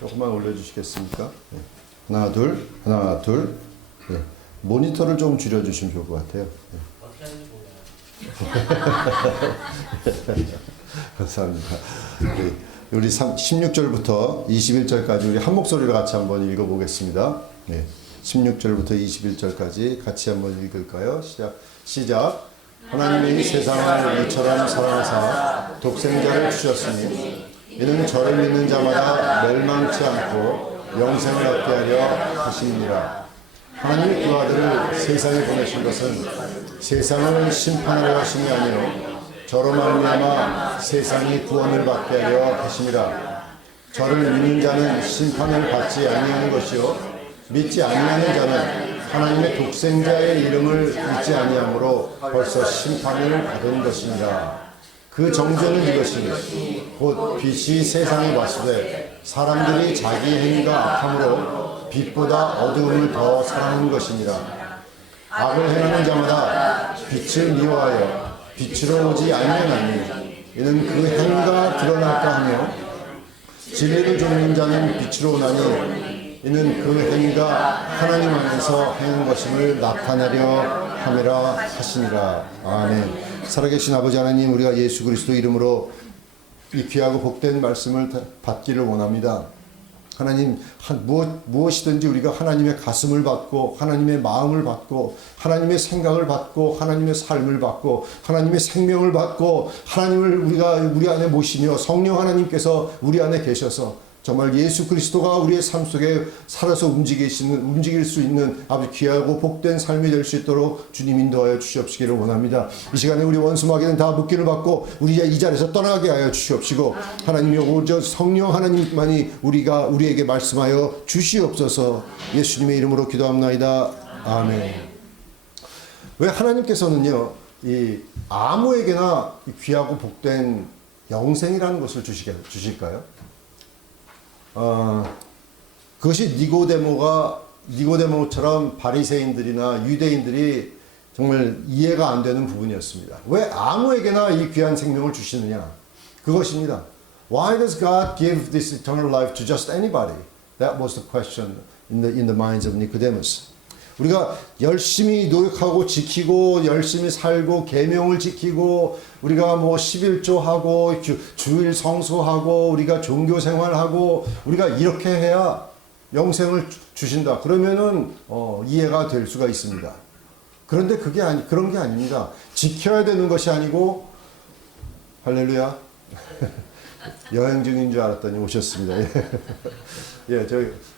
조금만 올려주시겠습니까? 네. 하나, 둘, 하나, 둘. 네. 모니터를 좀 줄여주시면 좋을 것 같아요. 네. 어떻게 하는지 몰라요. 감사합니다. 우리 16절부터 21절까지 우리 한 목소리로 같이 한번 읽어보겠습니다. 네. 16절부터 21절까지 같이 한번 읽을까요? 시작. 하나님이 세상을 이처럼 사랑하사 독생자를 주셨으니 이는 저를 믿는 자마다 멸망치 않고 영생을 얻게 하려 하심이니라. 하나님이 그 아들을 세상에 보내신 것은 세상을 심판하려 하심이 아니요 저로 말미암아 세상이 구원을 받게 하려 하심이라. 저를 믿는 자는 심판을 받지 아니하는 것이요 믿지 아니하는 자는 하나님의 독생자의 이름을 믿지 아니하므로 벌써 심판을 받은 것이니라. 그 정죄는 이것이니 곧 빛이 세상에 왔으되 사람들이 자기 행위가 악함으로 빛보다 어두움을 더 사랑하는 것이니라. 악을 행하는 자마다 빛을 미워하여 빛으로 오지 아니하나니 이는 그 행위가 드러날까 하며 진리를 좇는 자는 빛으로 오나니 이는 그 행위가 하나님 안에서 행한 것임을 나타내려 함이라 하시니라. 아멘. 살아계신 아버지 하나님, 우리가 예수 그리스도 이름으로 이 귀하고 복된 말씀을 받기를 원합니다. 하나님, 무엇이든지 우리가 하나님의 가슴을 받고 하나님의 마음을 받고 하나님의 생각을 받고 하나님의 삶을 받고 하나님의 생명을 받고 하나님을 우리가 우리 안에 모시며 성령 하나님께서 우리 안에 계셔서 정말 예수 그리스도가 우리의 삶 속에 살아서 움직일 수 있는 아주 귀하고 복된 삶이 될 수 있도록 주님 인도하여 주시옵시기를 원합니다. 이 시간에 우리 원수 마귀는 다 묶기를 받고 우리 이 자리에서 떠나게 하여 주시옵시고 하나님이 오저 성령 하나님만이 우리에게 말씀하여 주시옵소서. 예수님의 이름으로 기도합나이다. 아멘. 왜 하나님께서는요 이 아무에게나 귀하고 복된 영생이라는 것을 주실까요? 그것이 니고데모처럼 바리새인들이나 유대인들이 정말 이해가 안 되는 부분이었습니다. 왜 아무에게나 이 귀한 생명을 주시느냐? 그것입니다. Why does God give this eternal life to just anybody? That was the question in the minds of Nicodemus. 우리가 열심히 노력하고 지키고 열심히 살고 계명을 지키고 우리가 뭐 11조 하고 주일 성수하고 우리가 종교 생활하고 우리가 이렇게 해야 영생을 주신다. 그러면은 이해가 될 수가 있습니다. 그런데 그런 게 아닙니다. 지켜야 되는 것이 아니고 할렐루야. 여행 중인 줄 알았더니 오셨습니다. 예,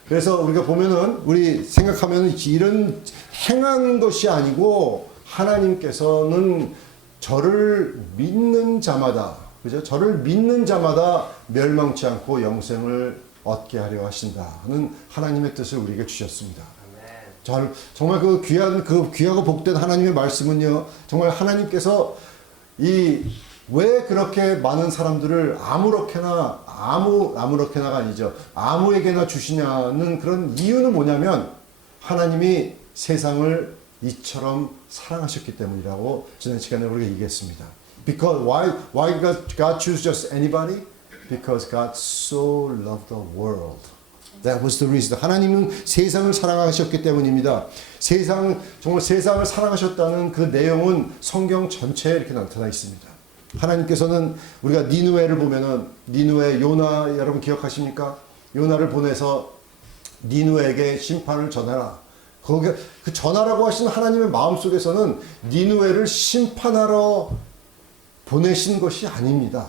그래서 우리가 보면은 우리 생각하면은 이런 행한 것이 아니고 하나님께서는 저를 믿는 자마다, 그죠? 저를 믿는 자마다 멸망치 않고 영생을 얻게 하려 하신다는 하나님의 뜻을 우리에게 주셨습니다. 정말 그 귀하고 복된 하나님의 말씀은요, 정말 하나님께서 왜 그렇게 많은 사람들을 아무렇게나가 아니죠. 아무에게나 주시냐는 그런 이유는 뭐냐면 하나님이 세상을 이처럼 사랑하셨기 때문이라고 지난 시간에 우리가 얘기했습니다. Because why God choose just anybody? Because God so loved the world. That was the reason. 하나님은 세상을 사랑하셨기 때문입니다. 정말 세상을 사랑하셨다는 그 내용은 성경 전체에 이렇게 나타나 있습니다. 하나님께서는 우리가 니느웨를 보면은 니느웨 요나 여러분 기억하십니까? 요나를 보내서 니느웨에게 심판을 전해라. 그 전하라고 하신 하나님의 마음속에서는 니느웨를 심판하러 보내신 것이 아닙니다.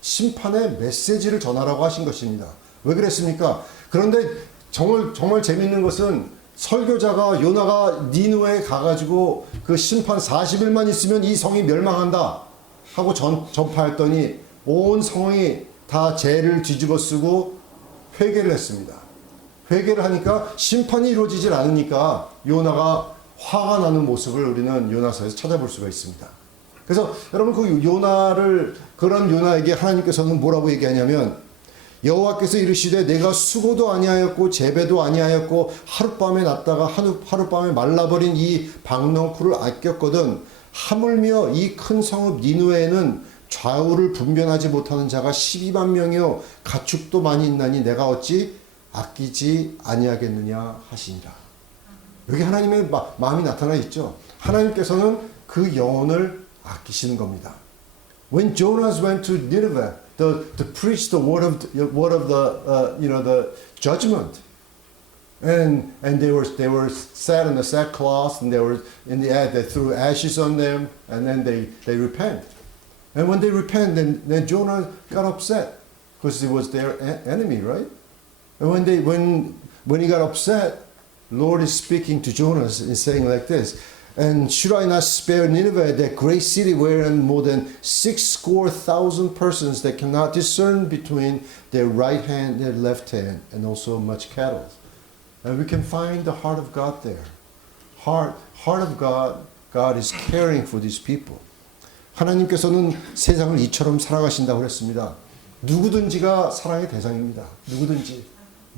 심판의 메시지를 전하라고 하신 것입니다. 왜 그랬습니까? 그런데 정말 재밌는 것은 설교자가 요나가 니느웨에 가가지고 그 심판 40일만 있으면 이 성이 멸망한다 하고 전파했더니 온 성이 다 죄를 뒤집어 쓰고 회개를 했습니다. 회개를 하니까 심판이 이루어지질 않으니까 요나가 화가 나는 모습을 우리는 요나서에서 찾아볼 수가 있습니다. 그래서 여러분 그런 요나에게 하나님께서는 뭐라고 얘기하냐면 여호와께서 이르시되 내가 수고도 아니하였고 재배도 아니하였고 하룻밤에 났다가 하룻밤에 말라버린 이 박넝쿨을 아꼈거든 하물며 이 큰 성읍 니느웨에는 좌우를 분별하지 못하는 자가 12만 명이요 가축도 많이 있나니 내가 어찌 아끼지 아니하겠느냐 하시니라. 여기 하나님의 마음이 나타나 있죠. 하나님께서는 그 영혼을 아끼시는 겁니다. When Jonas went to Nineveh to preach the word of the judgment, and they were sat in the sackcloth, and they threw ashes on them, and then they repent. And when they repent, then Jonah got upset because he was their enemy, right? And when he got upset, Lord is speaking to Jonas and saying like this, and should I not spare Nineveh, that great city wherein more than 60,000 persons that cannot discern between their right hand and their left hand, and also much cattle. And we can find the heart of God there. Heart of God, God is caring for these people. 하나님께서는 세상을 이처럼 사랑하신다고 그랬습니다. 누구든지가 사랑의 대상입니다.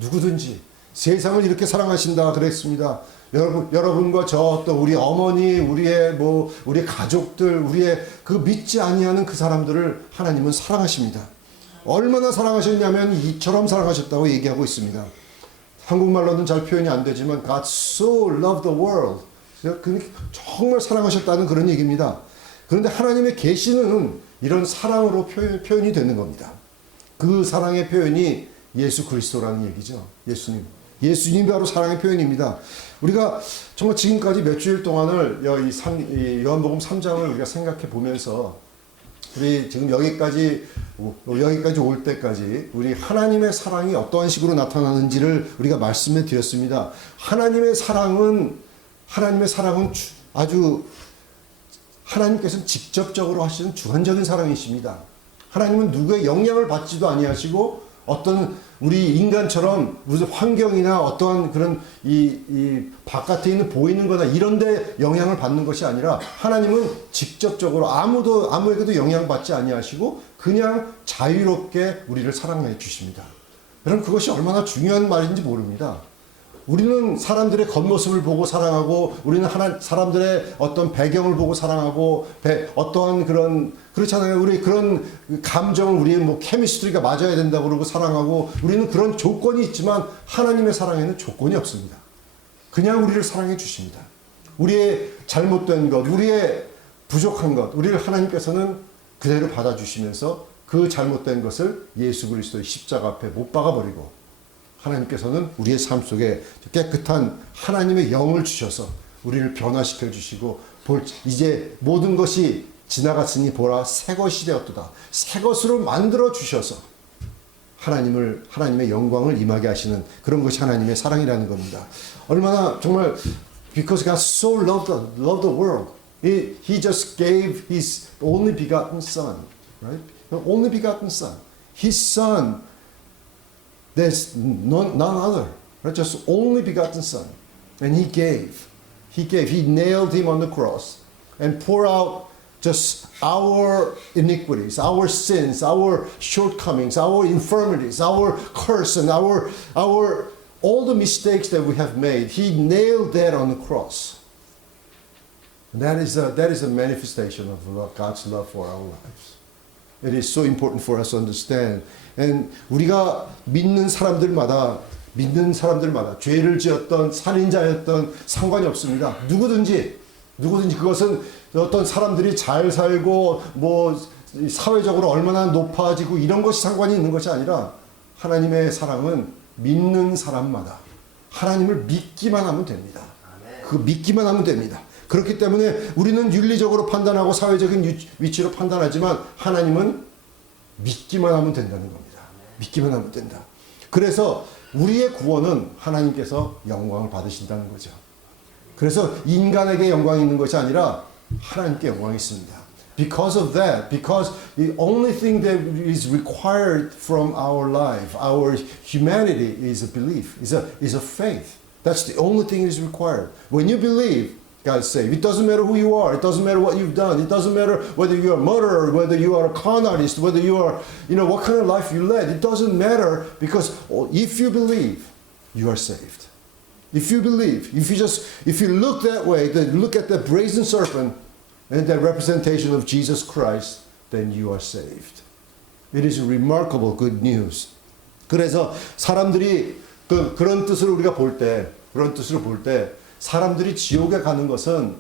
누구든지 세상을 이렇게 사랑하신다 그랬습니다. 여러분과 저 또 우리 어머니, 우리 가족들, 우리의 그 믿지 아니하는 그 사람들을 하나님은 사랑하십니다. 얼마나 사랑하셨냐면 이처럼 사랑하셨다고 얘기하고 있습니다. 한국말로는 잘 표현이 안 되지만 God so loved the world. 정말 사랑하셨다는 그런 얘기입니다. 그런데 하나님의 계시는 이런 사랑으로 표현이 되는 겁니다. 그 사랑의 표현이 예수 그리스도라는 얘기죠. 예수님이 바로 사랑의 표현입니다. 우리가 정말 지금까지 몇 주일 동안을 요한복음 3장을 우리가 생각해 보면서 우리 지금 여기까지 올 때까지 우리 하나님의 사랑이 어떠한 식으로 나타나는지를 우리가 말씀해 드렸습니다. 하나님의 사랑은 아주 하나님께서는 직접적으로 하시는 주관적인 사랑이십니다. 하나님은 누구의 영향을 받지도 아니하시고 어떤 우리 인간처럼 무슨 환경이나 어떠한 그런 이 바깥에 있는 보이는 거나 이런 데 영향을 받는 것이 아니라 하나님은 직접적으로 아무에게도 영향받지 아니하시고 그냥 자유롭게 우리를 사랑해 주십니다. 여러분 그것이 얼마나 중요한 말인지 모릅니다. 우리는 사람들의 겉모습을 보고 사랑하고 우리는 사람들의 어떤 배경을 보고 사랑하고 어떠한 그렇잖아요. 우리 그런 감정을 우리는 케미스트리가 맞아야 된다고 그러고 사랑하고 우리는 그런 조건이 있지만 하나님의 사랑에는 조건이 없습니다. 그냥 우리를 사랑해 주십니다. 우리의 잘못된 것, 우리의 부족한 것, 우리를 하나님께서는 그대로 받아주시면서 그 잘못된 것을 예수 그리스도의 십자가 앞에 못 박아버리고 하나님께서는 우리의 삶 속에 깨끗한 하나님의 영을 주셔서 우리를 변화시켜 주시고 이제 모든 것이 지나갔으니 보라 새 것이 되었도다. 새 것으로 만들어 주셔서 하나님의 영광을 임하게 하시는 그런 것이 하나님의 사랑이라는 겁니다. 얼마나 정말 because God so loved the world, He just gave His only begotten Son, right? Only begotten Son, His Son. There's none other, right? Just only begotten Son. And He nailed Him on the cross and poured out just our iniquities, our sins, our shortcomings, our infirmities, our curse, and all the mistakes that we have made. He nailed that on the cross. And that is a manifestation of God's love for our lives. It is so important for us to understand. And 우리가 믿는 사람들마다 죄를 지었던 살인자였던 상관이 없습니다. 누구든지 그것은 어떤 사람들이 잘 살고 사회적으로 얼마나 높아지고 이런 것이 상관이 있는 것이 아니라 하나님의 사랑은 믿는 사람마다 하나님을 믿기만 하면 됩니다. 그 믿기만 하면 됩니다. 그렇기 때문에 우리는 윤리적으로 판단하고 사회적인 위치로 판단하지만 하나님은 믿기만 하면 된다는 겁니다. 믿기만 하면 된다. 그래서 우리의 구원은 하나님께서 영광을 받으신다는 거죠. 그래서 인간에게 영광이 있는 것이 아니라 하나님께 영광이 있습니다. Because of that, because the only thing that is required from our life, our humanity, is a belief, is a faith. That's the only thing that is required. When you believe, God saved. It doesn't matter who you are. It doesn't matter what you've done. It doesn't matter whether you're a murderer, whether you are a con artist, whether you are, what kind of life you led. It doesn't matter because if you believe, you are saved. If you believe, if you look that way, look at the brazen serpent and the representation of Jesus Christ, then you are saved. It is remarkable good news. 그래서 사람들이 그런 뜻으로 우리가 그런 뜻으로 볼 때 사람들이 지옥에 가는 것은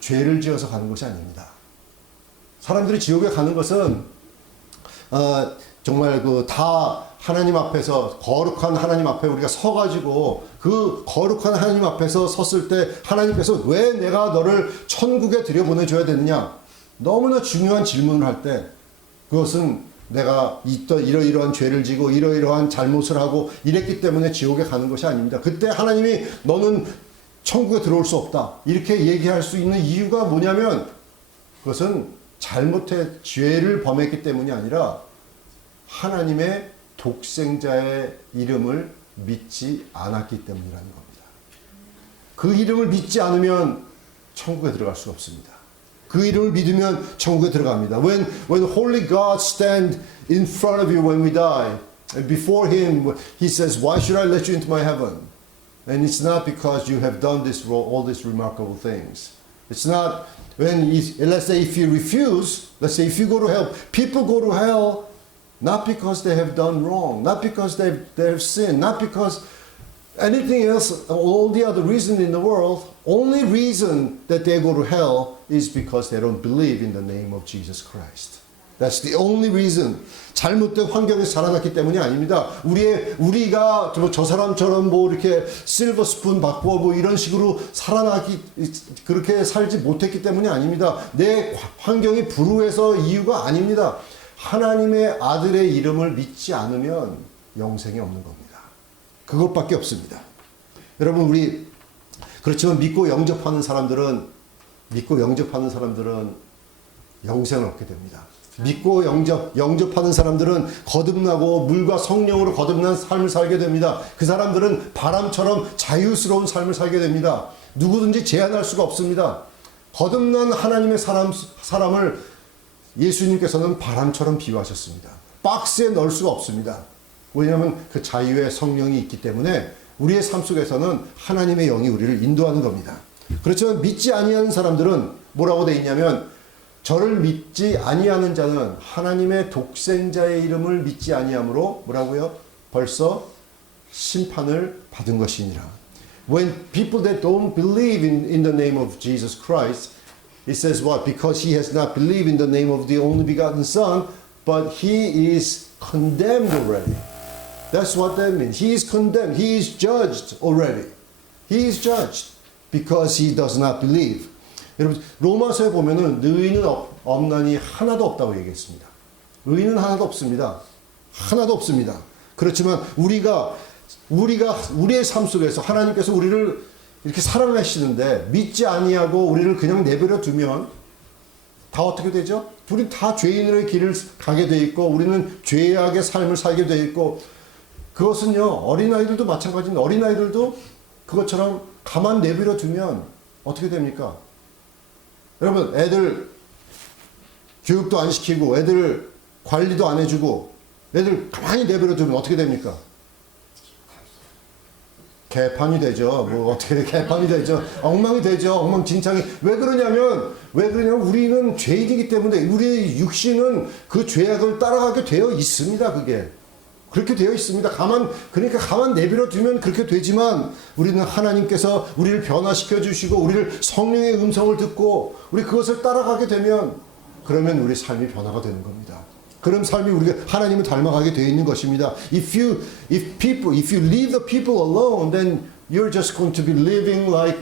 죄를 지어서 가는 것이 아닙니다. 사람들이 지옥에 가는 것은 정말 다 하나님 앞에서 거룩한 하나님 앞에 우리가 서가지고 그 거룩한 하나님 앞에서 섰을 때 하나님께서 왜 내가 너를 천국에 들여보내줘야 되느냐? 너무나 중요한 질문을 할 때 그것은 내가 이러이러한 죄를 지고 이러이러한 잘못을 하고 이랬기 때문에 지옥에 가는 것이 아닙니다. 그때 하나님이 너는 천국에 들어올 수 없다. 이렇게 얘기할 수 있는 이유가 뭐냐면 그것은 죄를 범했기 때문이 아니라 하나님의 독생자의 이름을 믿지 않았기 때문이라는 겁니다. 그 이름을 믿지 않으면 천국에 들어갈 수가 없습니다. 그 이름을 믿으면 천국에 들어갑니다. When Holy God stand in front of you when we die, and before Him, He says, "Why should I let you into my heaven?" And it's not because you have done all these remarkable things. It's not let's say if you refuse, let's say if you go to hell, people go to hell not because they have done wrong, not because they have sinned, not because anything else, all the other reasons in the world, only reason that they go to hell is because they don't believe in the name of Jesus Christ. That's the only reason. 잘못된 환경에서 자라났기 때문이 아닙니다. 우리가 저 사람처럼 이렇게 실버 스푼 받고 이런 식으로 그렇게 살지 못했기 때문이 아닙니다. 내 환경이 불우해서 이유가 아닙니다. 하나님의 아들의 이름을 믿지 않으면 영생이 없는 겁니다. 그것밖에 없습니다. 여러분, 그렇지만 믿고 영접하는 사람들은 영생을 얻게 됩니다. 믿고 영접하는 사람들은 거듭나고 물과 성령으로 거듭난 삶을 살게 됩니다. 그 사람들은 바람처럼 자유스러운 삶을 살게 됩니다. 누구든지 제한할 수가 없습니다. 거듭난 하나님의 사람을 예수님께서는 바람처럼 비유하셨습니다. 박스에 넣을 수가 없습니다. 왜냐하면 그 자유의 성령이 있기 때문에 우리의 삶 속에서는 하나님의 영이 우리를 인도하는 겁니다. 그렇지만 믿지 아니하는 사람들은 뭐라고 되어 있냐면 저를 믿지 아니하는 자는 하나님의 독생자의 이름을 믿지 아니함으로 뭐라고요? 벌써 심판을 받은 것이니라. When people that don't believe in the name of Jesus Christ, it says what? Because he has not believed in the name of the only begotten Son, but he is condemned already. That's what that means. He is condemned. He is judged already. He is judged because he does not believe. 여러분, 로마서에 보면은 의인은 없나니 하나도 없다고 얘기했습니다. 의인은 하나도 없습니다. 하나도 없습니다. 그렇지만 우리의 삶 속에서 하나님께서 우리를 이렇게 사랑하시는데 믿지 아니하고 우리를 그냥 내버려 두면 다 어떻게 되죠? 우리 다 죄인의 길을 가게 돼 있고 우리는 죄악의 삶을 살게 돼 있고 그것은요, 어린아이들도 마찬가지인데 어린아이들도 그것처럼 가만 내버려 두면 어떻게 됩니까? 여러분, 애들 교육도 안 시키고 애들 관리도 안 해주고 애들 가만히 내버려 두면 어떻게 됩니까? 개판이 되죠. 어떻게 개판이 되죠. 엉망이 되죠. 엉망진창이. 왜 그러냐면 우리는 죄인이기 때문에 우리의 육신은 그 죄악을 따라가게 되어 있습니다. 그게. 그렇게 되어 있습니다. 그러니까 가만 내버려 두면 그렇게 되지만 우리는 하나님께서 우리를 변화시켜 주시고 우리를 성령의 음성을 듣고 우리 그것을 따라가게 되면 그러면 우리 삶이 변화가 되는 겁니다. 그런 삶이 우리가 하나님을 닮아가게 되어 있는 것입니다. If you leave the people alone, then you're just going to be living like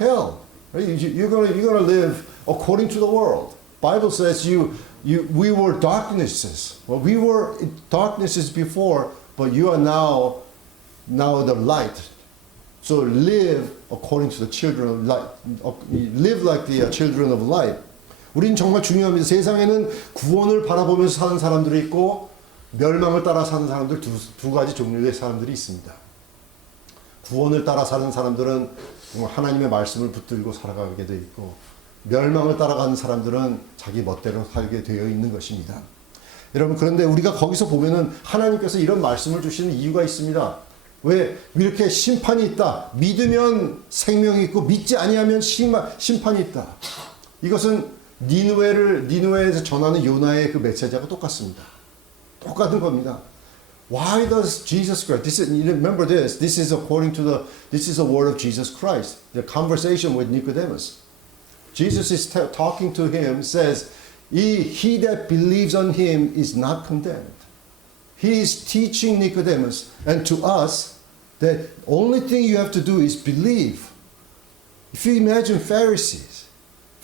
hell. You're gonna live according to the world. Bible says we were darknesses. Well, we were darknesses before, but you are now the light. So live according to the children of light. Live like the children of light. 우린 정말 중요합니다. 세상에는 구원을 바라보면서 사는 사람들이 있고 멸망을 따라 사는 사람들 두 가지 종류의 사람들이 있습니다. 구원을 따라 사는 사람들은 하나님의 말씀을 붙들고 살아가게 돼 있고 멸망을 따라가는 사람들은 자기 멋대로 살게 되어 있는 것입니다. 여러분, 그런데 우리가 거기서 보면은 하나님께서 이런 말씀을 주시는 이유가 있습니다. 왜 이렇게 심판이 있다. 믿으면 생명이 있고 믿지 아니하면 심판이 있다. 이것은 니느웨에서 전하는 요나의 그 메시지하고 똑같습니다. 똑같은 겁니다. Why does Jesus Christ? Remember this. This is according to this is the word of Jesus Christ. The conversation with Nicodemus. Jesus is talking to him. Says, "He that believes on him is not condemned." He is teaching Nicodemus and to us that only thing you have to do is believe. If you imagine Pharisees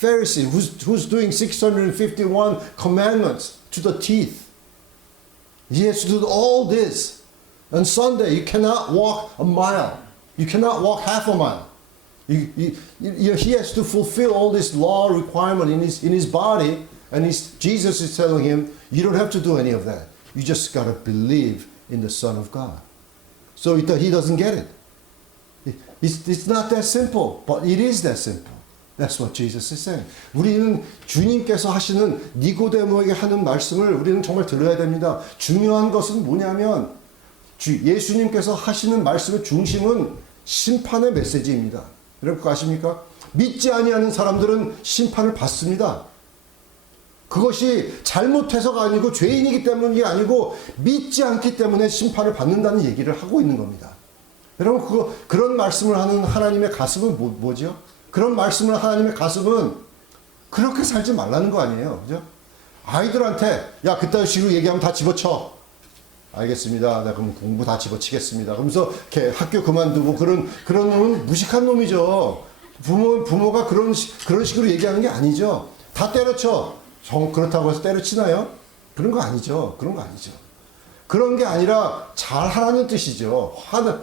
who's doing 651 commandments to the teeth. He has to do all this. On Sunday, you cannot walk a mile. You cannot walk half a mile. He has to fulfill all this law requirement in his body, and Jesus is telling him, you don't have to do any of that. You just got to believe in the Son of God. So he doesn't get it. It's not that simple, but it is that simple. That's what Jesus is saying. 우리는 주님께서 하시는 니고데모에게 하는 말씀을 우리는 정말 들어야 됩니다. 중요한 것은 뭐냐면 예수님께서 하시는 말씀의 중심은 심판의 메시지입니다. 여러분 그거 아십니까? 믿지 아니하는 사람들은 심판을 받습니다. 그것이 잘못해서가 아니고 죄인이기 때문이 아니고 믿지 않기 때문에 심판을 받는다는 얘기를 하고 있는 겁니다. 여러분 그런 말씀을 하는 하나님의 가슴은 뭐죠? 그런 말씀을 하나님의 가슴은 그렇게 살지 말라는 거 아니에요. 그죠? 아이들한테 야 그따위 식으로 얘기하면 다 집어쳐. 알겠습니다. 나 그럼 공부 다 집어치겠습니다. 그러면서 이렇게 학교 그만두고 그런 놈은 무식한 놈이죠. 부모가 그런 식으로 얘기하는 게 아니죠. 다 때려쳐. 그렇다고 해서 때려치나요? 그런 거 아니죠. 그런 거 아니죠. 그런 게 아니라 잘하라는 뜻이죠.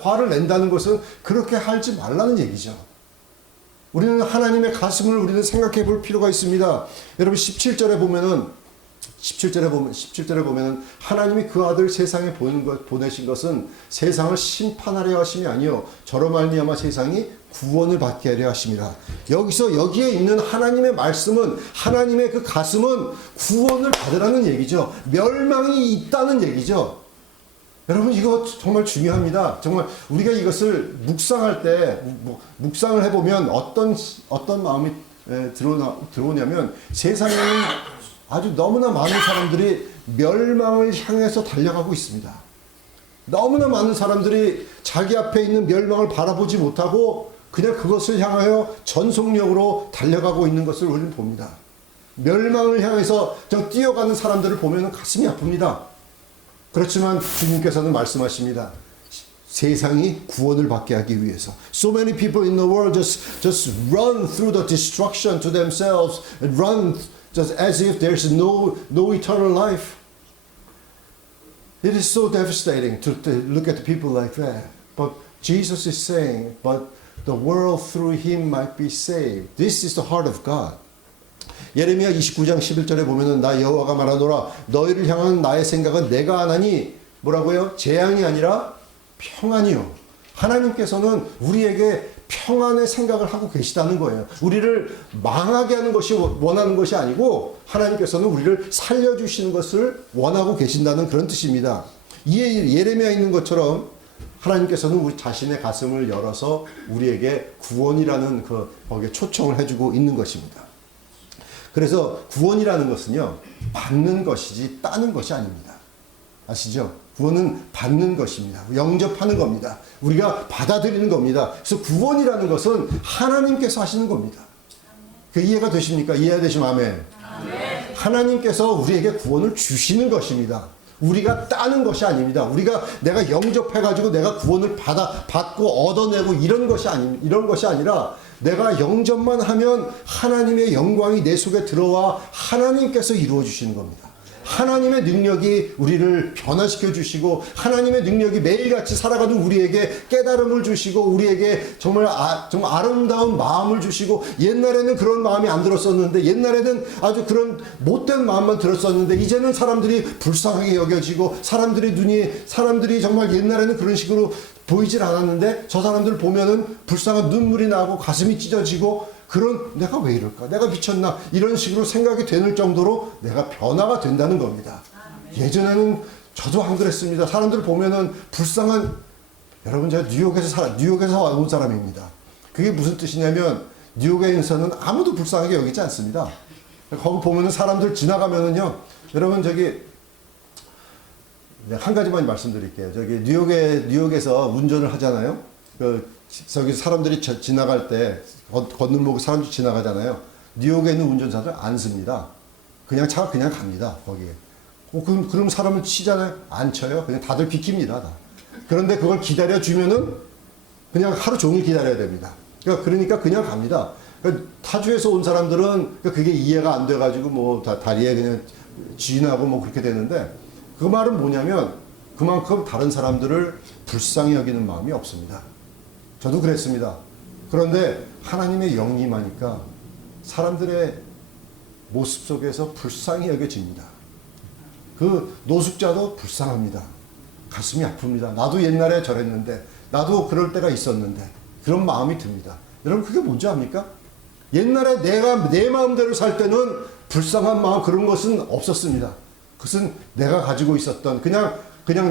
화를 낸다는 것은 그렇게 하지 말라는 얘기죠. 우리는 하나님의 가슴을 우리는 생각해 볼 필요가 있습니다. 여러분 17절에 보면은 하나님이 그 아들 세상에 보내신 것은 세상을 심판하려 하심이 아니요 저로 말미암아 세상이 구원을 받게 하려 하심이라. 여기에 있는 하나님의 말씀은 하나님의 그 가슴은 구원을 받으라는 얘기죠. 멸망이 있다는 얘기죠. 여러분 이거 정말 중요합니다. 정말 우리가 이것을 묵상할 때 묵상을 해보면 어떤 마음이 들어오냐면 세상에는 아주 너무나 많은 사람들이 멸망을 향해서 달려가고 있습니다. 너무나 많은 사람들이 자기 앞에 있는 멸망을 바라보지 못하고 그냥 그것을 향하여 전속력으로 달려가고 있는 것을 우리는 봅니다. 멸망을 향해서 뛰어가는 사람들을 보면 가슴이 아픕니다. 그렇지만 주님께서는 말씀하십니다. 세상이 구원을 받게 하기 위해서. So many people in the world just run through the destruction to themselves and run just as if there's no eternal life. It is so devastating to look at people like that. But Jesus is saying, but the world through him might be saved. This is the heart of God. 예레미야 29장 11절에 보면은 나 여호와가 말하노라 너희를 향한 나의 생각은 내가 하나니 뭐라고요? 재앙이 아니라 평안이요. 하나님께서는 우리에게 평안의 생각을 하고 계시다는 거예요. 우리를 망하게 하는 것이 원하는 것이 아니고 하나님께서는 우리를 살려주시는 것을 원하고 계신다는 그런 뜻입니다. 이에 예레미야 있는 것처럼 하나님께서는 우리 자신의 가슴을 열어서 우리에게 구원이라는 거기에 초청을 해주고 있는 것입니다. 그래서 구원이라는 것은요, 받는 것이지 따는 것이 아닙니다. 아시죠? 구원은 받는 것입니다. 영접하는 겁니다. 우리가 받아들이는 겁니다. 그래서 구원이라는 것은 하나님께서 하시는 겁니다. 그 이해가 되십니까? 이해되시면 아멘. 아멘. 하나님께서 우리에게 구원을 주시는 것입니다. 우리가 따는 것이 아닙니다. 내가 영접해가지고 내가 구원을 받고 얻어내고 이런 것이 아니라 내가 영접만 하면 하나님의 영광이 내 속에 들어와 하나님께서 이루어 주시는 겁니다. 하나님의 능력이 우리를 변화시켜 주시고 하나님의 능력이 매일같이 살아가는 우리에게 깨달음을 주시고 우리에게 정말 아름다운 마음을 주시고 옛날에는 그런 마음이 안 들었었는데 옛날에는 아주 그런 못된 마음만 들었었는데 이제는 사람들이 불쌍하게 여겨지고 사람들이 정말 옛날에는 그런 식으로 보이질 않았는데 저 사람들 보면은 불쌍한 눈물이 나고 가슴이 찢어지고 내가 왜 이럴까? 내가 미쳤나? 이런 식으로 생각이 되는 정도로 내가 변화가 된다는 겁니다. 예전에는 저도 안 그랬습니다. 사람들 보면은 불쌍한, 여러분 제가 뉴욕에서 온 사람입니다. 그게 무슨 뜻이냐면 뉴욕에서는 아무도 불쌍하게 여기지 않습니다. 거기 보면은 사람들 지나가면은요, 여러분 네, 한 가지만 말씀드릴게요. 저기 뉴욕에서 운전을 하잖아요. 저기 사람들이 지나갈 때 걷는 목에 사람들이 지나가잖아요. 뉴욕에 있는 운전사들 안 씁니다. 그냥 차가 그냥 갑니다. 거기에. 그럼 사람을 치잖아요. 안 쳐요. 그냥 다들 비킵니다. 다. 그런데 그걸 기다려 주면은 그냥 하루 종일 기다려야 됩니다. 그러니까 그냥 갑니다. 타주에서 온 사람들은 그게 이해가 안 돼가지고 뭐 다리에 그냥 지나고 뭐 그렇게 되는데, 그 말은 뭐냐면 그만큼 다른 사람들을 불쌍히 여기는 마음이 없습니다. 저도 그랬습니다. 그런데 하나님의 영이 임하니까 사람들의 모습 속에서 불쌍히 여겨집니다. 그 노숙자도 불쌍합니다. 가슴이 아픕니다. 나도 옛날에 저랬는데, 나도 그럴 때가 있었는데, 그런 마음이 듭니다. 여러분, 그게 뭔지 압니까? 옛날에 내가 내 마음대로 살 때는 불쌍한 마음, 그런 것은 없었습니다. 그것은 내가 가지고 있었던 그냥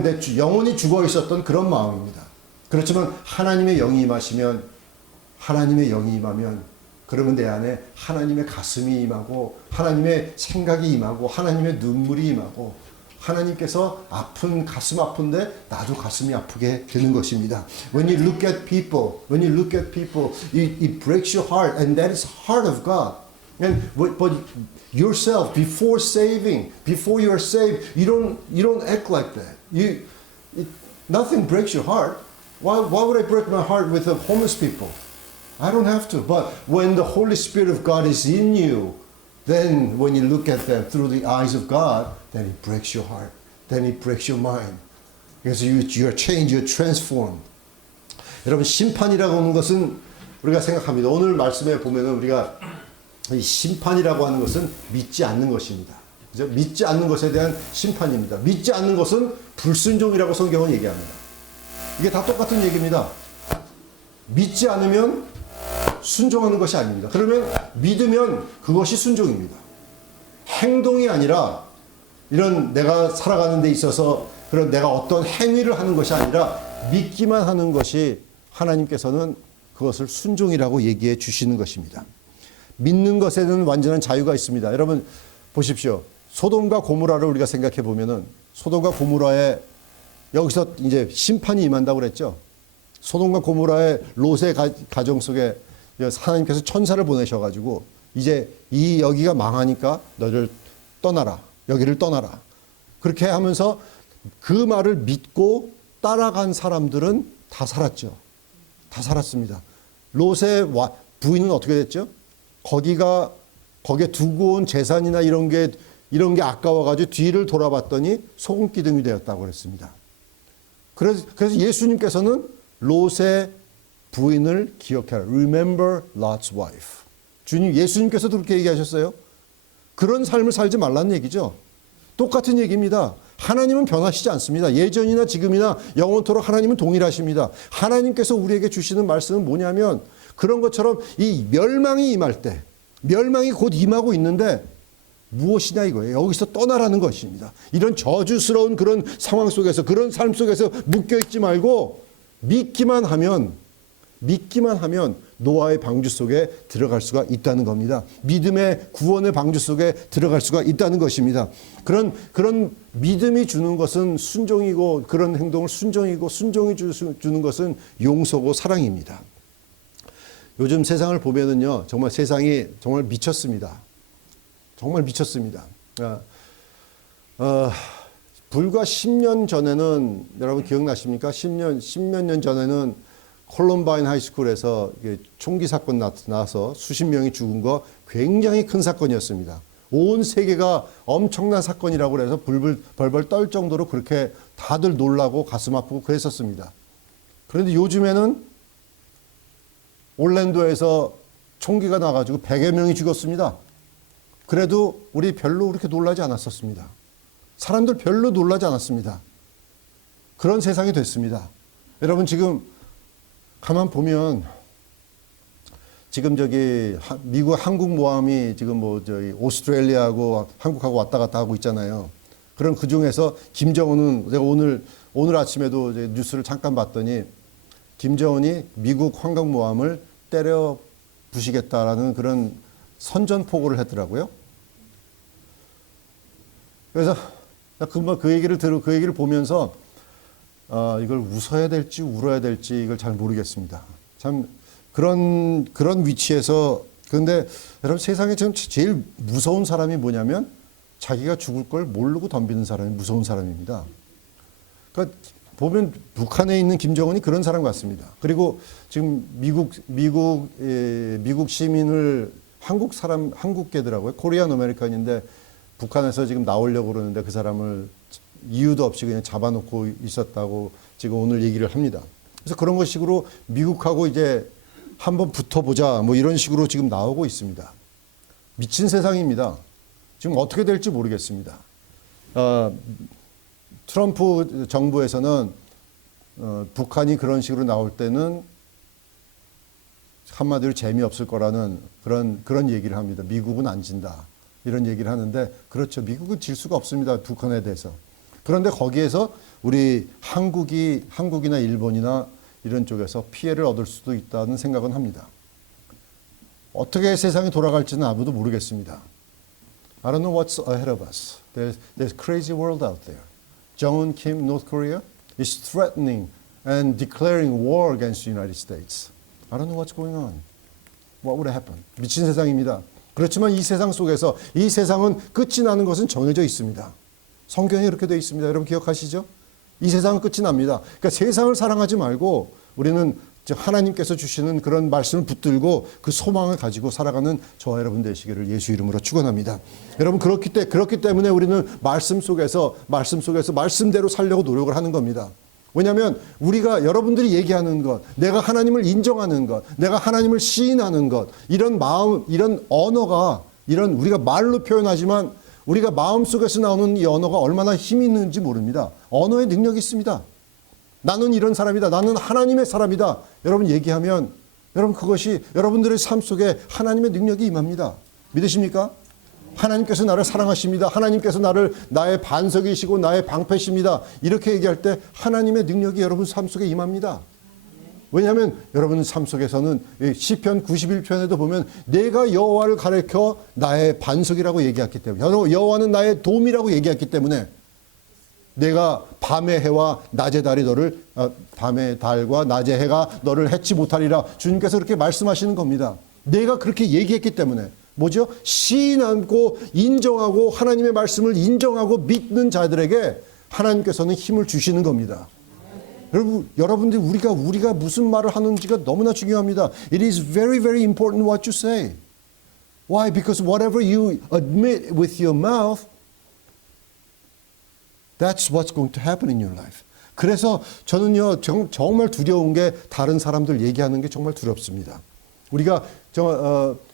내 영혼이 죽어 있었던 그런 마음입니다. 그렇지만 하나님의 영이 임하시면, 하나님의 영이 임하면, 그러면 내 안에 하나님의 가슴이 임하고, 하나님의 생각이 임하고, 하나님의 눈물이 임하고, 하나님께서 가슴 아픈데 나도 가슴이 아프게 되는 것입니다. When you look at people, it breaks your heart, and that is the heart of God. But yourself, before you are saved, you don't act like that. Nothing breaks your heart. Why would I break my heart with the homeless people? I don't have to. But when the Holy Spirit of God is in you, then when you look at them through the eyes of God, then it breaks your heart. Then it breaks your mind. Because you are changed, you are transformed. 여러분, 심판이라고 하는 것은 우리가 생각합니다. 오늘 말씀에 보면은 우리가 이 심판이라고 하는 것은 믿지 않는 것입니다. 그죠? 믿지 않는 것에 대한 심판입니다. 믿지 않는 것은 불순종이라고 성경은 얘기합니다. 이게 다 똑같은 얘기입니다. 믿지 않으면 순종하는 것이 아닙니다. 그러면 믿으면 그것이 순종입니다. 행동이 아니라, 이런 내가 살아가는 데 있어서 그런 내가 어떤 행위를 하는 것이 아니라 믿기만 하는 것이 하나님께서는 그것을 순종이라고 얘기해 주시는 것입니다. 믿는 것에는 완전한 자유가 있습니다. 여러분 보십시오. 소돔과 고모라를 우리가 생각해 보면은, 소돔과 고모라에 여기서 이제 심판이 임한다고 그랬죠. 소돔과 고모라의 롯의 가정 속에 하나님께서 천사를 보내셔가지고, 이제 여기가 망하니까 너를 떠나라. 여기를 떠나라. 그렇게 하면서 그 말을 믿고 따라간 사람들은 다 살았죠. 다 살았습니다. 롯의 부인은 어떻게 됐죠? 거기에 두고 온 재산이나 이런 게 아까워가지고 뒤를 돌아봤더니 소금 기둥이 되었다고 그랬습니다. 그래서 예수님께서는 롯의 부인을 기억해라. Remember Lot's wife. 예수님께서도 그렇게 얘기하셨어요. 그런 삶을 살지 말라는 얘기죠. 똑같은 얘기입니다. 하나님은 변하시지 않습니다. 예전이나 지금이나 영원토록 하나님은 동일하십니다. 하나님께서 우리에게 주시는 말씀은 뭐냐면, 그런 것처럼 이 멸망이 임할 때, 멸망이 곧 임하고 있는데 무엇이냐 이거예요. 여기서 떠나라는 것입니다. 이런 저주스러운 그런 상황 속에서, 그런 삶 속에서 묶여있지 말고 믿기만 하면 노아의 방주 속에 들어갈 수가 있다는 겁니다. 믿음의 구원의 방주 속에 들어갈 수가 있다는 것입니다. 그런 믿음이 주는 것은 순종이고, 그런 행동을 순종이고, 순종이 주는 것은 용서고 사랑입니다. 요즘 세상을 보면은요, 정말 세상이 정말 미쳤습니다. 정말 미쳤습니다. 불과 10년 전에는, 여러분 기억나십니까? 10몇 년 전에는 콜럼바인 하이스쿨에서 총기 사건 나서 수십 명이 죽은 거 굉장히 큰 사건이었습니다. 온 세계가 엄청난 사건이라고 해서 벌벌 떨 정도로 그렇게 다들 놀라고 가슴 아프고 그랬었습니다. 그런데 요즘에는 올랜도에서 총기가 나가지고 100여 명이 죽었습니다. 그래도 우리 별로 그렇게 놀라지 않았었습니다. 사람들 별로 놀라지 않았습니다. 그런 세상이 됐습니다. 여러분 지금 가만 보면, 지금 미국 한국모함이 지금 오스트레일리아하고 한국하고 왔다 갔다 하고 있잖아요. 그럼 그 중에서 김정은은, 제가 오늘 아침에도 뉴스를 잠깐 봤더니, 김정은이 미국 항공모함을 때려 부시겠다라는 그런 선전포고를 했더라고요. 그래서 그 얘기를 보면서 이걸 웃어야 될지 울어야 될지 이걸 잘 모르겠습니다. 참 그런 위치에서 근데 여러분 세상에 지금 제일 무서운 사람이 뭐냐면 자기가 죽을 걸 모르고 덤비는 사람이 무서운 사람입니다. 그러니까 보면 북한에 있는 김정은이 그런 사람 같습니다. 그리고 지금 미국 시민을 한국계더라고요. 코리안 아메리칸인데 북한에서 지금 나오려고 그러는데 그 사람을 이유도 없이 그냥 잡아놓고 있었다고 지금 오늘 얘기를 합니다. 그래서 그런 것 식으로 미국하고 이제 한번 붙어보자 뭐 이런 식으로 지금 나오고 있습니다. 미친 세상입니다. 지금 어떻게 될지 모르겠습니다. 트럼프 정부에서는 북한이 그런 식으로 나올 때는 한마디로 재미없을 거라는 그런 얘기를 합니다. 미국은 안 진다. 이런 얘기를 하는데 그렇죠. 미국은 질 수가 없습니다. 북한에 대해서. 그런데 거기에서 우리 한국이나 일본이나 이런 쪽에서 피해를 얻을 수도 있다는 생각은 합니다. 어떻게 세상이 돌아갈지는 아무도 모르겠습니다. I don't know what's ahead of us. There's crazy world out there. Jong-un Kim, North Korea, is threatening and declaring war against the United States. I don't know what's going on. What would happen? 미친 세상입니다. 그렇지만 이 세상 속에서 이 세상은 끝이 나는 것은 정해져 있습니다. 성경에 그렇게 되어 있습니다. 여러분 기억하시죠? 이 세상은 끝이 납니다. 그러니까 세상을 사랑하지 말고 우리는 하나님께서 주시는 그런 말씀을 붙들고 그 소망을 가지고 살아가는 저와 여러분 되시기를 예수 이름으로 축원합니다. 여러분 그렇기 때문에 우리는 말씀 속에서 말씀대로 살려고 노력을 하는 겁니다. 왜냐하면 우리가 여러분들이 얘기하는 것, 내가 하나님을 인정하는 것, 내가 하나님을 시인하는 것, 이런 마음, 이런 언어가 우리가 말로 표현하지만 우리가 마음속에서 나오는 이 언어가 얼마나 힘이 있는지 모릅니다. 언어의 능력이 있습니다. 나는 이런 사람이다. 나는 하나님의 사람이다. 여러분 얘기하면 여러분 그것이 여러분들의 삶 속에 하나님의 능력이 임합니다. 믿으십니까? 하나님께서 나를 사랑하십니다. 하나님께서 나의 반석이시고 나의 방패십니다. 이렇게 얘기할 때 하나님의 능력이 여러분 삶 속에 임합니다. 왜냐하면 여러분 삶 속에서는 시편 91편에도 보면 내가 여호와를 가리켜 나의 반석이라고 얘기했기 때문에 여호와는 나의 도움이라고 얘기했기 때문에 내가 밤의 해와 낮의 달이 밤의 달과 낮의 해가 너를 해치 못하리라 주님께서 그렇게 말씀하시는 겁니다. 내가 그렇게 얘기했기 때문에 뭐죠? 시인하고 인정하고 하나님의 말씀을 인정하고 믿는 자들에게 하나님께서는 힘을 주시는 겁니다. 여러분들 우리가 무슨 말을 하는지가 너무나 중요합니다. It is very, very important what you say. Why? Because whatever you admit with your mouth, that's what's going to happen in your life. 그래서 저는요 정말 두려운 게 다른 사람들 얘기하는 게 정말 두렵습니다. 우리가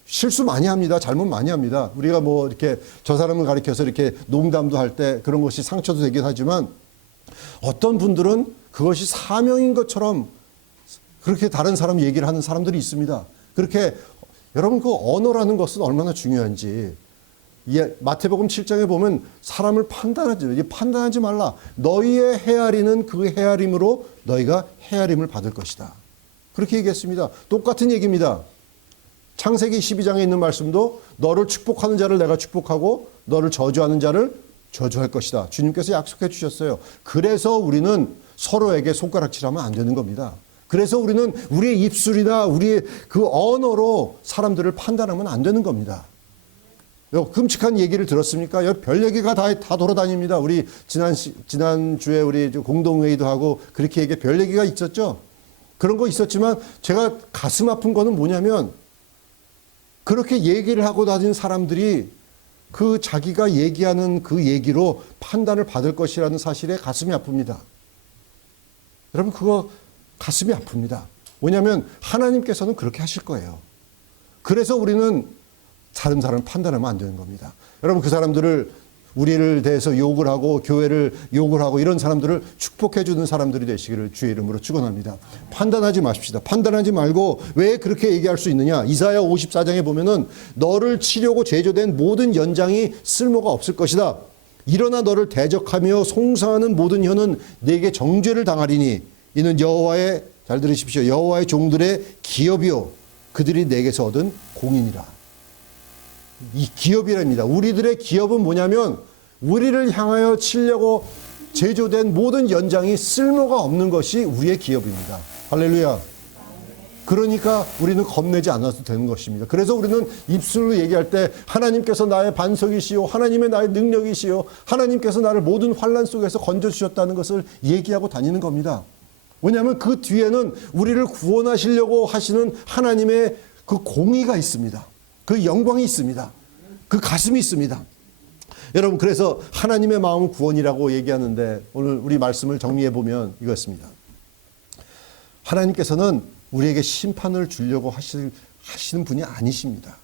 실수 많이 합니다. 잘못 많이 합니다. 우리가 뭐 이렇게 저 사람을 가리켜서 이렇게 농담도 할 때 그런 것이 상처도 되긴 하지만 어떤 분들은 그것이 사명인 것처럼 그렇게 다른 사람 얘기를 하는 사람들이 있습니다. 그렇게 여러분 그 언어라는 것은 얼마나 중요한지 마태복음 7장에 보면 사람을 판단하지 말라. 너희의 헤아리는 그 헤아림으로 너희가 헤아림을 받을 것이다. 그렇게 얘기했습니다. 똑같은 얘기입니다. 창세기 12장에 있는 말씀도 너를 축복하는 자를 내가 축복하고 너를 저주하는 자를 저주할 것이다. 주님께서 약속해 주셨어요. 그래서 우리는 서로에게 손가락질하면 안 되는 겁니다. 그래서 우리는 우리의 입술이나 우리의 그 언어로 사람들을 판단하면 안 되는 겁니다. 끔찍한 얘기를 들었습니까? 별 얘기가 다 돌아다닙니다. 우리 지난주에 우리 공동회의도 하고 그렇게 별 얘기가 있었죠. 그런 거 있었지만 제가 가슴 아픈 거는 뭐냐면 그렇게 얘기를 하고 다니는 사람들이 그 자기가 얘기하는 그 얘기로 판단을 받을 것이라는 사실에 가슴이 아픕니다. 여러분 그거 가슴이 아픕니다. 왜냐하면 하나님께서는 그렇게 하실 거예요. 그래서 우리는 다른 사람을 판단하면 안 되는 겁니다. 여러분 그 사람들을 우리를 대해서 욕을 하고 교회를 욕을 하고 이런 사람들을 축복해 주는 사람들이 되시기를 주의 이름으로 축원합니다. 판단하지 마십시다. 판단하지 말고 왜 그렇게 얘기할 수 있느냐? 이사야 54장에 보면은 너를 치려고 제조된 모든 연장이 쓸모가 없을 것이다. 일어나 너를 대적하며 송사하는 모든 혀는 내게 정죄를 당하리니 이는 여호와의 잘 들으십시오. 여호와의 종들의 기업이요 그들이 내게서 얻은 공인이라. 이 기업이랍니다. 우리들의 기업은 뭐냐면 우리를 향하여 치려고 제조된 모든 연장이 쓸모가 없는 것이 우리의 기업입니다. 할렐루야. 그러니까 우리는 겁내지 않아도 되는 것입니다. 그래서 우리는 입술로 얘기할 때 하나님께서 나의 반석이시오, 하나님의 나의 능력이시오, 하나님께서 나를 모든 환난 속에서 건져주셨다는 것을 얘기하고 다니는 겁니다. 왜냐하면 그 뒤에는 우리를 구원하시려고 하시는 하나님의 그 공의가 있습니다. 그 영광이 있습니다. 그 가슴이 있습니다. 여러분, 그래서 하나님의 마음은 구원이라고 얘기하는데 오늘 우리 말씀을 정리해 보면 이것입니다. 하나님께서는 우리에게 심판을 주려고 하시는 분이 아니십니다.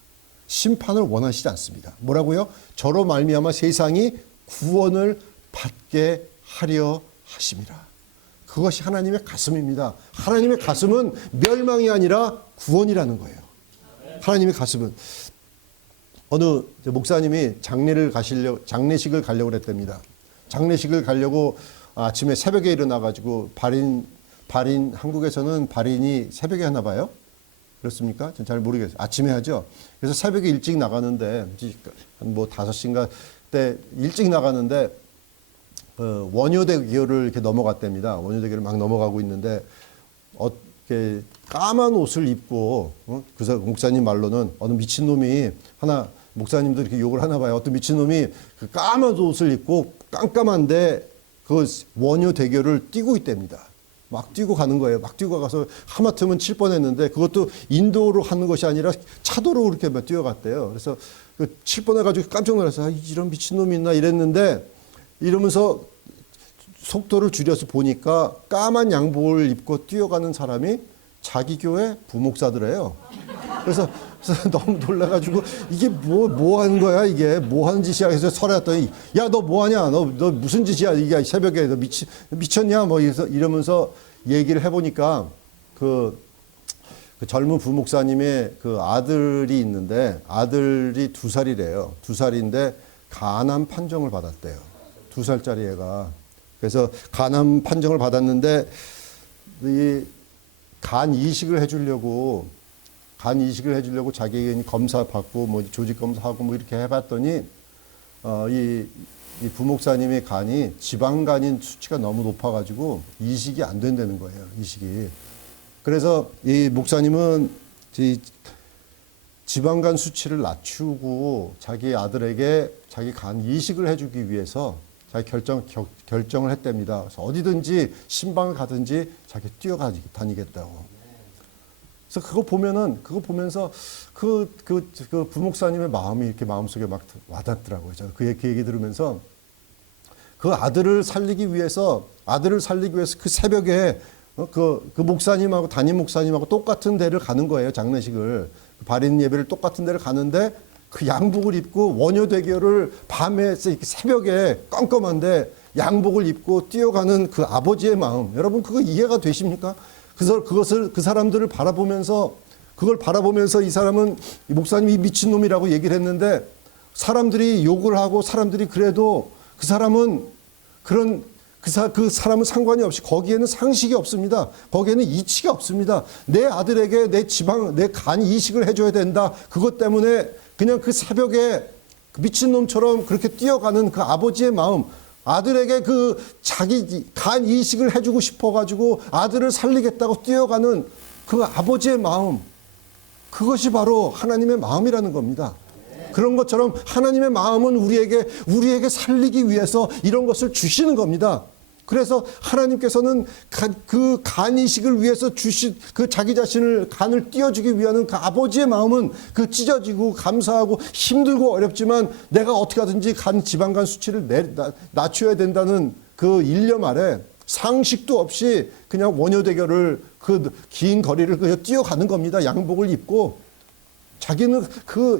심판을 원하시지 않습니다. 뭐라고요? 저로 말미암아 세상이 구원을 받게 하려 하심이라. 그것이 하나님의 가슴입니다. 하나님의 가슴은 멸망이 아니라 구원이라는 거예요. 하나님의 가슴은. 어느 목사님이 장례식을 가려고 그랬답니다. 장례식을 가려고 아침에 새벽에 일어나가지고 발인, 한국에서는 발인이 새벽에 하나 봐요? 그렇습니까? 전 잘 모르겠어요. 아침에 하죠. 그래서 새벽에 일찍 나가는데, 한 뭐 5시인가 때 일찍 나가는데, 원효대교를 이렇게 넘어갔답니다. 원효대교를 막 넘어가고 있는데, 이렇게 까만 옷을 입고, 그 목사님 말로는 어느 미친놈이 목사님도 이렇게 욕을 하나 봐요. 어떤 미친놈이 그 까만 옷을 입고 깜깜한데 그 원효대교를 뛰고 있답니다. 막 뛰고 가는 거예요. 막 뛰고 가서 하마터면 칠 뻔했는데 그것도 인도로 하는 것이 아니라 차도로 이렇게 막 뛰어갔대요. 그래서 칠 뻔해가지고 깜짝 놀라서 이런 미친놈이 있나 이랬는데 이러면서 속도를 줄여서 보니까 까만 양복을 입고 뛰어가는 사람이 자기 교회 부목사더래요. 그래서 너무 놀라가지고 이게 뭐 하는 거야 이게 뭐 하는 짓이야. 그래서 설했더니 야 너 뭐 하냐 너 무슨 짓이야 이게 새벽에 너 미쳤냐 뭐 이러면서 얘기를 해보니까 그 젊은 부목사님의 그 아들이 있는데 아들이 2살이래요. 2살인데 간암 판정을 받았대요. 2살짜리 애가. 그래서 간암 판정을 받았는데 이 간 이식을 해주려고 자기 검사 받고 뭐 조직 검사하고 뭐 이렇게 해봤더니 이 부목사님의 간이 지방간인 수치가 너무 높아가지고 이식이 안 된다는 거예요. 이식이. 그래서 이 목사님은 지방간 수치를 낮추고 자기 아들에게 자기 간 이식을 해주기 위해서 자기 결정을 했답니다. 그래서 어디든지 신방을 가든지 자기 뛰어다니겠다고. 그래서 그거 보면서 그 부목사님의 마음이 이렇게 마음속에 막 와닿더라고요. 제가 그 얘기 들으면서 그 아들을 살리기 위해서 그 새벽에 그 목사님하고 담임 목사님하고 똑같은 데를 가는 거예요. 장례식을. 발인 예배를 똑같은 데를 가는데 그 양복을 입고 원효대교를 밤에 새벽에 껌껌한데 양복을 입고 뛰어가는 그 아버지의 마음. 여러분 그거 이해가 되십니까? 그 사람들을 바라보면서 이 사람은 이 목사님이 미친놈이라고 얘기를 했는데 사람들이 욕을 하고 사람들이 그래도 그 사람은 그 사람은 상관이 없이 거기에는 상식이 없습니다. 거기에는 이치가 없습니다. 내 아들에게 내 간 이식을 해줘야 된다. 그것 때문에 그냥 그 새벽에 미친놈처럼 그렇게 뛰어가는 그 아버지의 마음, 아들에게 그 자기 간 이식을 해주고 싶어가지고 아들을 살리겠다고 뛰어가는 그 아버지의 마음, 그것이 바로 하나님의 마음이라는 겁니다. 그런 것처럼 하나님의 마음은 우리에게 살리기 위해서 이런 것을 주시는 겁니다. 그래서 하나님께서는 그 간 이식을 위해서 그 자기 자신을 간을 띄워주기 위한 그 아버지의 마음은 그 찢어지고 감사하고 힘들고 어렵지만 내가 어떻게 하든지 지방간 수치를 낮춰야 된다는 그 일념 아래 상식도 없이 그냥 원효대교를 그 긴 거리를 그냥 뛰어가는 겁니다. 양복을 입고. 자기는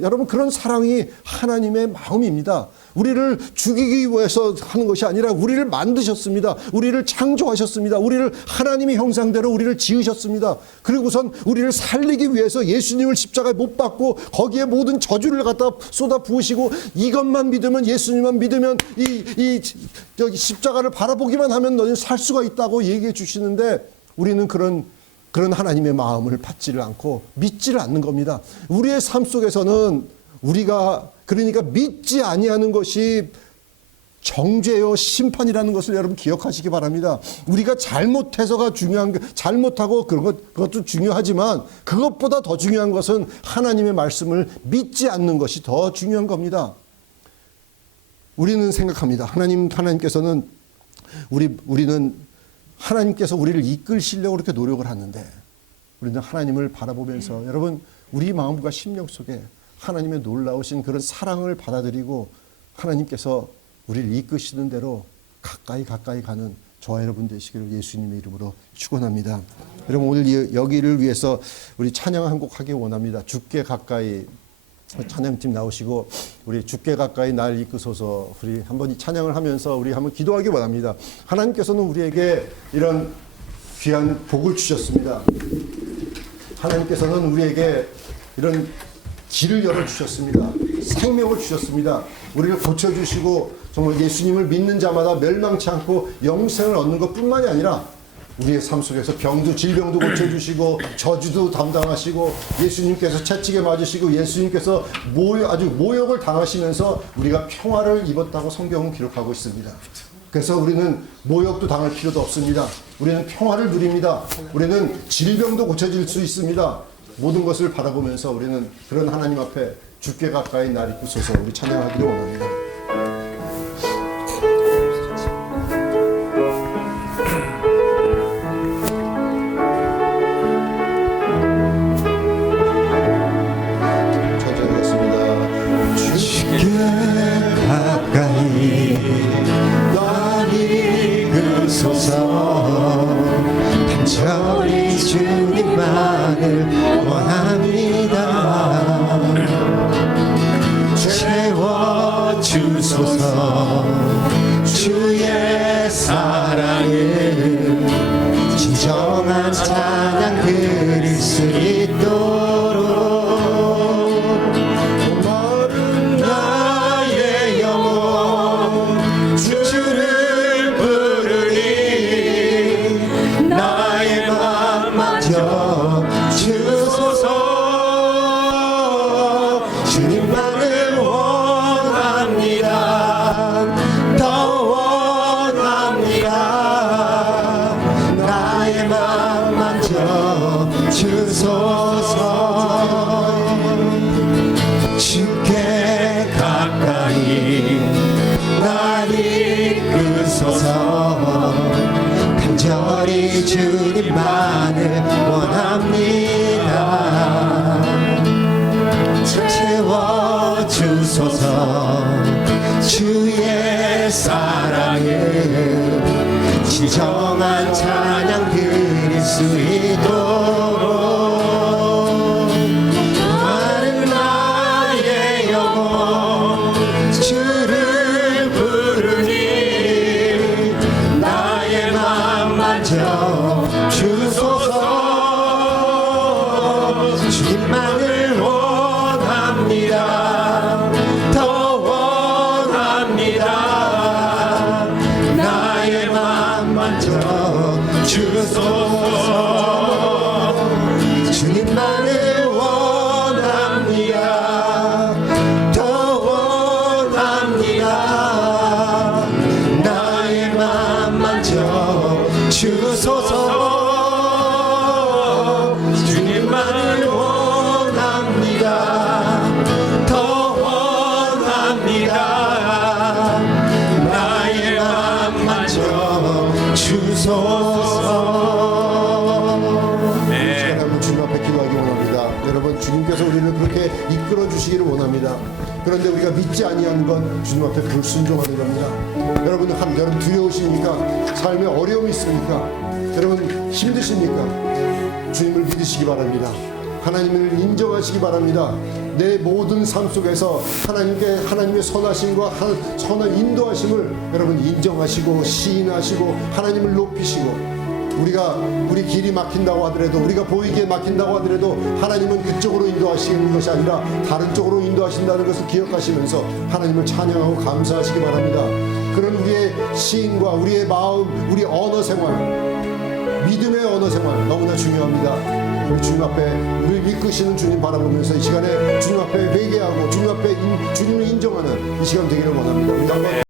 여러분 그런 사랑이 하나님의 마음입니다. 우리를 죽이기 위해서 하는 것이 아니라 우리를 만드셨습니다. 우리를 창조하셨습니다. 우리를 하나님의 형상대로 우리를 지으셨습니다. 그리고선 우리를 살리기 위해서 예수님을 십자가에 못 박고 거기에 모든 저주를 갖다 쏟아 부으시고 이것만 믿으면 예수님만 믿으면 저기 십자가를 바라보기만 하면 너는 살 수가 있다고 얘기해 주시는데 우리는 그런 하나님의 마음을 받지를 않고 믿지를 않는 겁니다. 우리의 삶 속에서는 우리가 그러니까 믿지 아니하는 것이 정죄요 심판이라는 것을 여러분 기억하시기 바랍니다. 우리가 잘못해서가 중요한 게, 잘못하고 그것도 중요하지만 그것보다 더 중요한 것은 하나님의 말씀을 믿지 않는 것이 더 중요한 겁니다. 우리는 생각합니다. 하나님께서는 우리는 하나님께서 우리를 이끌시려고 그렇게 노력을 하는데, 우리는 하나님을 바라보면서 여러분 우리 마음과 심령 속에 하나님의 놀라우신 그런 사랑을 받아들이고 하나님께서 우리를 이끄시는 대로 가까이 가는 저와 여러분 되시기를 예수님의 이름으로 축원합니다. 여러분 오늘 여기를 위해서 우리 찬양 한 곡 하기 원합니다. 주께 가까이, 찬양팀 나오시고 우리 주께 가까이 날 이끄소서, 우리 한번 이 찬양을 하면서 우리 한번 기도하기 원합니다. 하나님께서는 우리에게 이런 귀한 복을 주셨습니다. 하나님께서는 우리에게 이런 길을 열어주셨습니다. 생명을 주셨습니다. 우리를 고쳐주시고 정말 예수님을 믿는 자마다 멸망치 않고 영생을 얻는 것뿐만이 아니라 우리의 삶 속에서 병도 질병도 고쳐주시고 저주도 담당하시고 예수님께서 채찍에 맞으시고 예수님께서 아주 모욕을 당하시면서 우리가 평화를 입었다고 성경은 기록하고 있습니다. 그래서 우리는 모욕도 당할 필요도 없습니다. 우리는 평화를 누립니다. 우리는 질병도 고쳐질 수 있습니다. 모든 것을 바라보면서 우리는 그런 하나님 앞에 주께 가까이 날 이끄소서 우리 찬양하기를 원합니다. 천천히 하겠습니다. 주께 가까이 날 이끄소서 간절히 주님만을 원합니다. 채워주소서 주의 사랑을 진정한 찬양 드릴 수 있도록 머른 나의 영혼 주를 부르니 나의 맘 만져 주소서. 주님만을 원합니다. 더 원합니다. 나의 맘 만져 주소서. 주께 가까이 날 이끄소서 간절히 주님만을 원합니다. 채워주소서 주의 사랑을 진정한 찬양 드릴 수 있도록 마른 나의 영혼 주를 부르니 나의 맘 만져 주소서. 주님만을 원합니다. 더 원합니다. 나의 맘 만져 주소서. 주님만을 원합니다. 더 원합니다. 나의 맘 만져 주소서. 주님만을 원합니다. 더 원합니다. 나의 맘 만져 주소서. 네. 여러분 주님 앞에 기도하기 원합니다. 여러분 주님께서 우리를 그렇게 이끌어 주시기를 원합니다. 그런데 우리가 믿지 아니하는 건 주님 앞에 불순종하는 겁니다. 여러분 두려우십니까? 삶에 어려움이 있습니까? 여러분 힘드십니까? 주님을 믿으시기 바랍니다. 하나님을 인정하시기 바랍니다. 내 모든 삶 속에서 하나님의 선하심과 선한 인도하심을 여러분 인정하시고 시인하시고 하나님을 높이시고, 우리 길이 막힌다고 하더라도, 우리가 보이기에 막힌다고 하더라도 하나님은 그쪽으로 인도하시는 것이 아니라 다른 쪽으로 인도하신다는 것을 기억하시면서 하나님을 찬양하고 감사하시기 바랍니다. 그런 우리의 시인과 우리의 마음, 우리 언어 생활, 믿음의 언어 생활 너무나 중요합니다. 우리 주님 앞에 우리를 이끄시는 주님 바라보면서 이 시간에 주님 앞에 회개하고 주님 앞에 주님을 인정하는 이 시간 되기를 원합니다. 우리 한번